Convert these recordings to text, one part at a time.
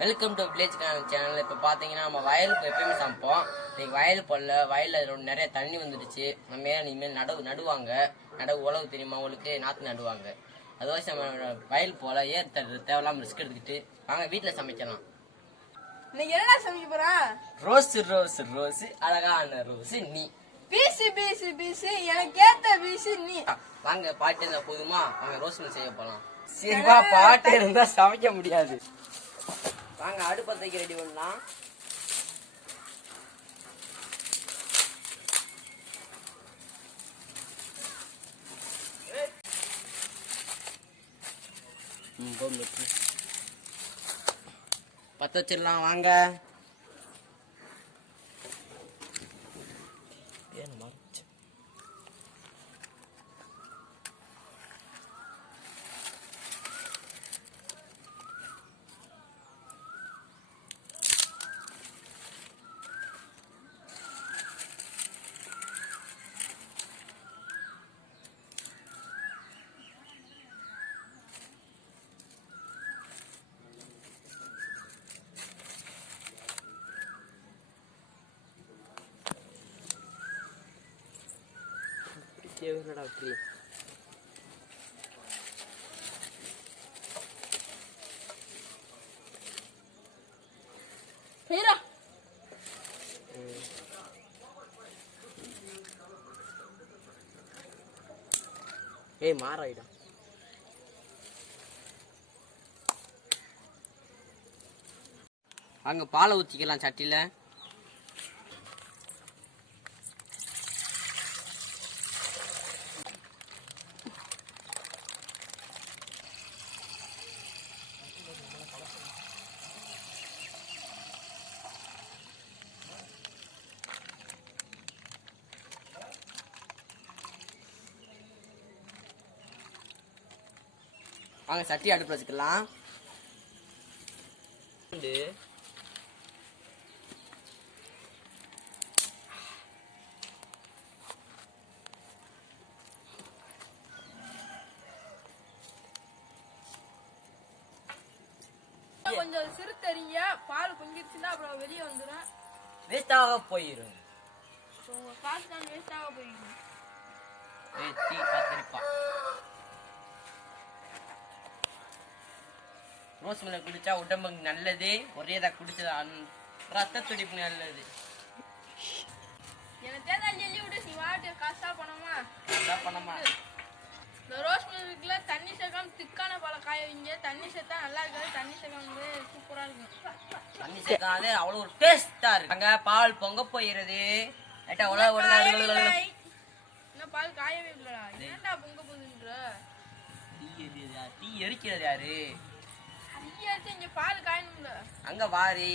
Welcome to வில்லேஜ்காரங்க channel. இப்போ பார்த்தீங்கன்னா நம்ம வயல் எப்பயுமே சமைப்போம். இன்னைக்கு வயல் போடல, வயலில் நிறைய தண்ணி வந்துடுச்சு. நம்ம இனிமேல் நடுவாங்க. நடவு உழவு தெரியுமா உங்களுக்கு? நாற்று நடுவாங்க. அதுவாசி நம்ம வயல் போல ஏர் தடுறது தேவையில்லாம ரிஸ்க் எடுத்துக்கிட்டு வாங்க வீட்டில் சமைக்கலாம். இன்னைக்கு என்ன சமைக்க போறா? ரோஸ் ரோஸ் ரோஸ் அழகான ரோஸ் நீ பீசு பீசு பீசு எனக்கு ஏத்த பீசு நீ. வாங்க பாட்டு இருந்தா போதுமா? வாங்க ரோஸ் மில் செய்ய போலாம். சரிவா, பாட்டு இருந்தா சமைக்க முடியாது. வாங்க அடுப்பத்தைக்கு ரெடி பண்ணலாம். பத்த வச்சிடலாம் வாங்க. Tree. Pera. Hey, Maraida. அங்க பாலை ஊத்திக்கலாம் சட்டில. வாங்க சட்டி அடுப்பு வச்சுக்கலாம். கொஞ்சம் சிறு தெரிங்க, பால் பொங்கிருச்சுன்னா அப்புறம் வெளியே வந்துடும், வேஸ்டாக போயிடும். காசு தான் வேஸ்டாக போயிடும். ரோஸ் மில்க் குடிச்சா உடம்புக்கு நல்லது. ஒரேதா குடிச்சது ரத்த துடிப்பு நல்லது. எனக்கு தேர்தல் சொல்லி விட்டு நீ வாட்டு காசா பணமா இந்த ரோஸ் மில்க்ல தண்ணி சேர்க்காம திக்கான பாலை காய வைங்க. தண்ணி சேர்த்தா நல்லா இருக்காது, தண்ணி சேர்க்காம சூப்பரா இருக்கும். தண்ணி சேர்க்காது அவ்வளவு ஒரு டேஸ்டா இருக்கு. அங்க பால் பொங்க போயிருது. இன்னும் பால் காயவே இல்லடா. ஏன்டா பொங்க போகுதுன்ற? தீ எரிக்கிறது யாரு? இங்க பால் காயணும்ல. அங்க வாரி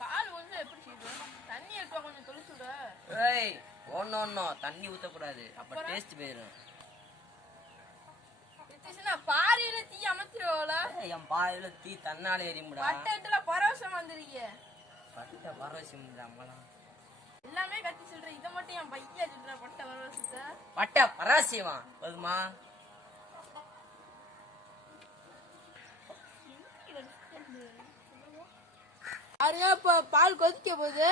பால் வந்து எப்படி செய்யணும்? தண்ணி எடுத்து கொஞ்சம் தொளிச்சுட. ஏய் ஒண்ணு தண்ணி ஊத்த கூடாது, அப்ப டேஸ்ட் போயிடும். இத்தனை பாரியில தீ அமர்த்திரோல. என் பாரியில தீ தன்னால எரியும்டா. பட்டத்துல பரவசம் வந்துறீங்க. பட்ட பரவசம் அம்மலாம் எல்லாமே கத்தி சொல்ற. இத மட்டும் என் பையா சொல்ற. பட்ட பரவசத்தை பட்ட பரவசமா போதுமா? இப்ப பால் கொதிக்க போகுது.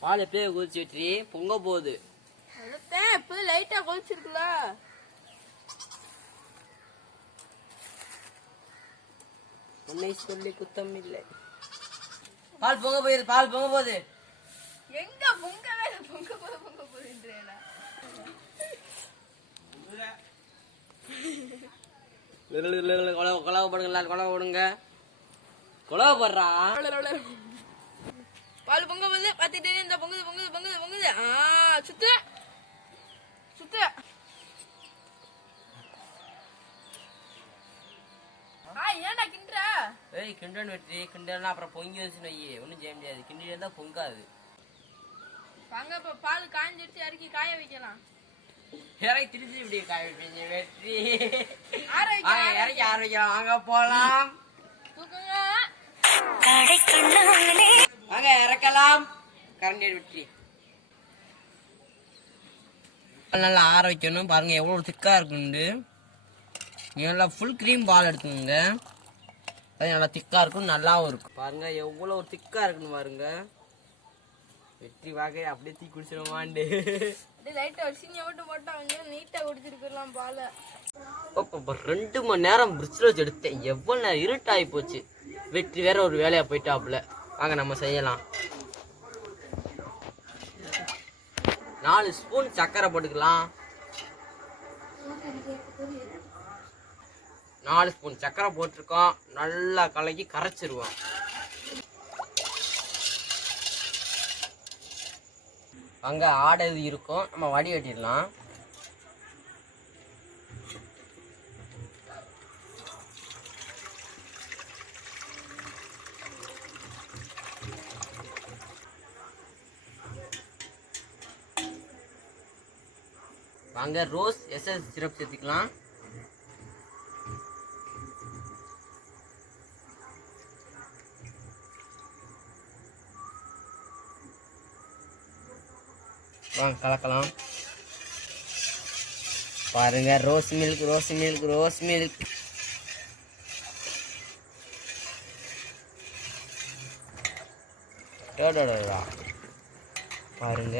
பால் எப்பயே கொதிச்சு விட்டு பொங்க போகுது. இப்ப லைட்டா கொதிச்சிருக்குல. உன்னை சொல்லி குத்தம் இல்லை. பால் பொங்க போயிரு, பால் பொங்க போகுது. எங்க பொங்கவே பொங்க போகுதுன்றேடா. கொலவை போடுங்க, கொலவை போடுங்க, கொலவை போடுறா. பால் பொங்க போகுது. பாத்துட்டு இந்த பொங்குது பொங்குது பொங்குது பொங்குது. சுத்து சுத்து. ஏன்டா கிண்டுற? ஏய் கிண்டல் வெற்றி கிண்டல்னா அப்புறம் பொங்கி வச்சுன்னு வையே, ஒன்னும் செய்ய முடியாது. கிண்டி இருந்தா பொங்காது. வாங்க இப்ப பால் காஞ்சிடுச்சு, இறக்கி காய வைக்கலாம். இறக்கி திருச்சி இப்படி காய வைப்பீங்க வெற்றி? இறக்கி ஆர வைக்கலாம். வாங்க போலாம். தூக்குங்க. வாங்க இறக்கலாம். கரண்டியை வெற்றி நல்லா ஆற வைக்கணும். பாருங்க எவ்வளவு திக்கா இருக்குன்னு. நல்லா ஃபுல் கிரீம் பால் எடுத்துக்கோங்க. அது நல்லா திக்காக இருக்கும், நல்லாவும் இருக்கும். பாருங்க எவ்வளோ திக்காக இருக்குன்னு பாருங்க. வெற்றி வாகை அப்படியே தீ குடிச்சிடுவாண்டு. லைட்டாக அரிசிங்க மட்டும் போட்டாங்க, நீட்டாக குடிச்சிருக்கலாம் பாலை. 2 மணி நேரம் பிரிட்ஜில் வச்சு எடுத்தேன். எவ்வளோ நேரம் இருட்டாகி போச்சு. வெற்றி வேற ஒரு வேலையாக போயிட்டாப்புல. வாங்க நம்ம செய்யலாம். 4 ஸ்பூன் சர்க்கரை போட்டுக்கலாம். 4 ஸ்பூன் சர்க்கரை போட்டிருக்கோம். நல்லா கலக்கி கரைச்சிருவோம். அங்கே ஆடை இருக்கும், நம்ம வடி கட்டிடலாம். வாங்க ரோஸ் எஸ்எஸ் சிரப் சேர்த்துக்கலாம். வாங்க கலக்கலாம். பாருங்க rose milk, rose milk, rose milk. பாருங்க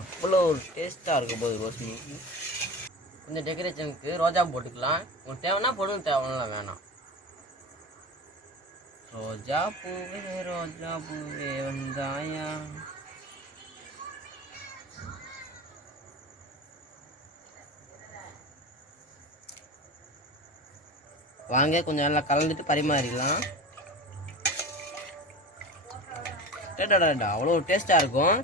அவ்வளோ ஒரு டேஸ்ட்டாக இருக்கும் போது ரோஸ் மில்க். கொஞ்சம் டெக்கரேஷனுக்கு ரோஜா போட்டுக்கலாம். உங்களுக்கு தேவைன்னா போடுங்க, தேவைன்னா வேணாம். ரோஜா பூவே வந்தாயா. வாங்க கொஞ்சம் நல்லா கலந்துட்டு பரிமாறிடலாம். அவ்வளோ டேஸ்ட்டாக இருக்கும்.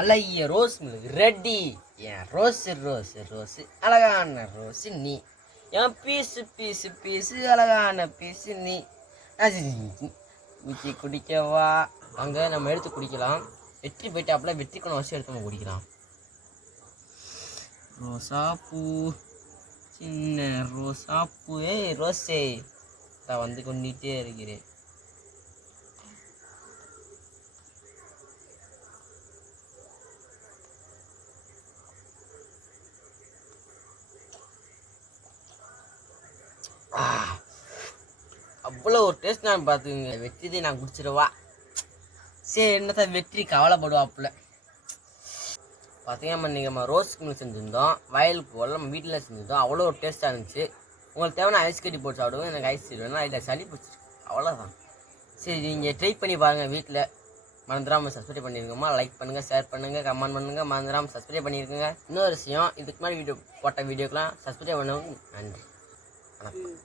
அழகிய ரோஸ் மில்க் ரெடி. என் ரோஸு ரோஸு ரோஸு அழகான ரோஸு நீ. என் பீஸு பீஸு பீஸு அழகான பீஸு நீ. ஊற்றி குடிக்கவா? அங்கே நம்ம எடுத்து குடிக்கலாம். வெற்றி போயிட்டாப்புல வெற்றிக்கு அவசியம் எடுத்து நம்ம குடிக்கலாம். ரோசாப்பூ, சின்ன ரோசாப்பூ. ரோஸே நான் வந்து கொண்டுகிட்டே இருக்கிறேன். அவ்வளோ ஒரு டேஸ்ட் நான் பார்த்துக்குங்க. வெற்றி நான் குடிச்சிடுவா. சரி என்னத்தான் வெற்றி கவலைப்படுவாப்புல. பார்த்தீங்கன்னா நம்ம ரோஸ் மில்க் செஞ்சுருந்தோம், வயலுக்கு போல் நம்ம வீட்டில் செஞ்சுருந்தோம். அவ்வளோ ஒரு டேஸ்ட்டாக இருந்துச்சு. உங்களுக்கு தேவையான ஐஸ் கட்டி போட்டு சாப்பிடுவோம். எனக்கு ஐஸ் வேணும், அதில் சளி பிடிச்சிருக்கு, அவ்வளோதான். சரி நீங்கள் ட்ரை பண்ணி பாருங்கள் வீட்டில். மறந்துடாமல் சப்ஸ்கிரைப் பண்ணியிருக்கோமா, லைக் பண்ணுங்கள், ஷேர் பண்ணுங்கள், கமெண்ட் பண்ணுங்கள். மறந்துடாமல் சப்ஸ்கிரைப் பண்ணியிருக்கோங்க. இன்னொரு விஷயம், இதுக்கு மாதிரி போட்ட வீடியோக்கெலாம் சப்ஸ்கிரைப் பண்ணவும் நன்றி. வணக்கம்.